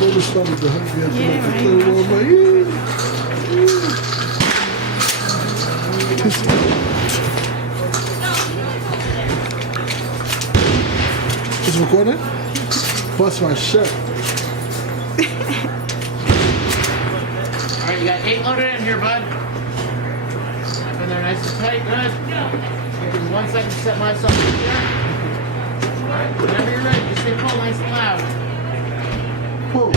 So the stomach to help me after Yeah, like the right. third one. I'm like, It's recording? Bust my shirt. Alright, you got 8 loaded in here, bud. Up in there nice and tight, good. Give me 1 second to set myself in here. Alright, whenever you're ready, just stay pull nice and loud. Pull.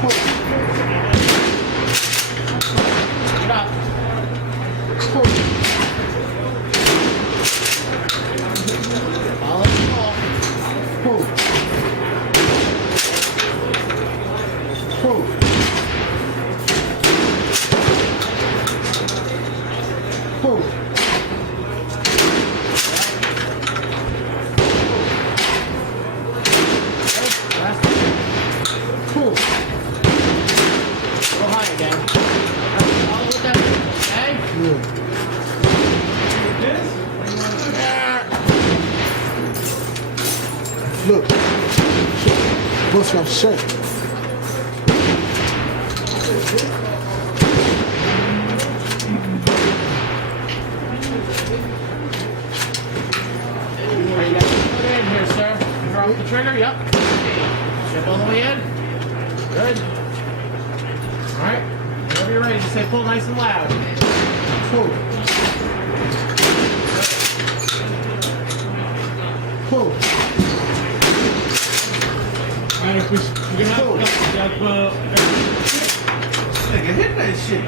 Pull. Get up. Pull. Follow the pull. Pull. Pull. Pull. Last Pull. go high again. Follow with that, okay? Yeah. Look. Bust my shirt. Alright, you got 8 loaded in here, sir. Drop the trigger, yep. Step all the way in. Good. Alright, whenever you're ready, just say pull nice and loud. Pull. Pull. Alright, if we can have nigga, hit that shit.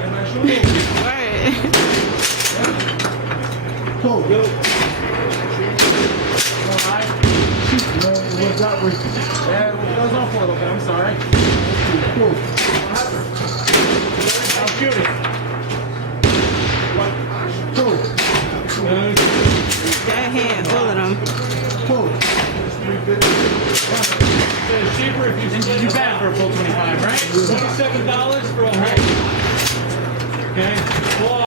Right. Pull. Go high. What's that with you? Yeah, it goes off a little bit, I'm sorry. Pull. Now shoot it. Pull. That hand, all of them. Pull. It's cheaper if you split you back for a full 25, right? $27 for a whole. Okay?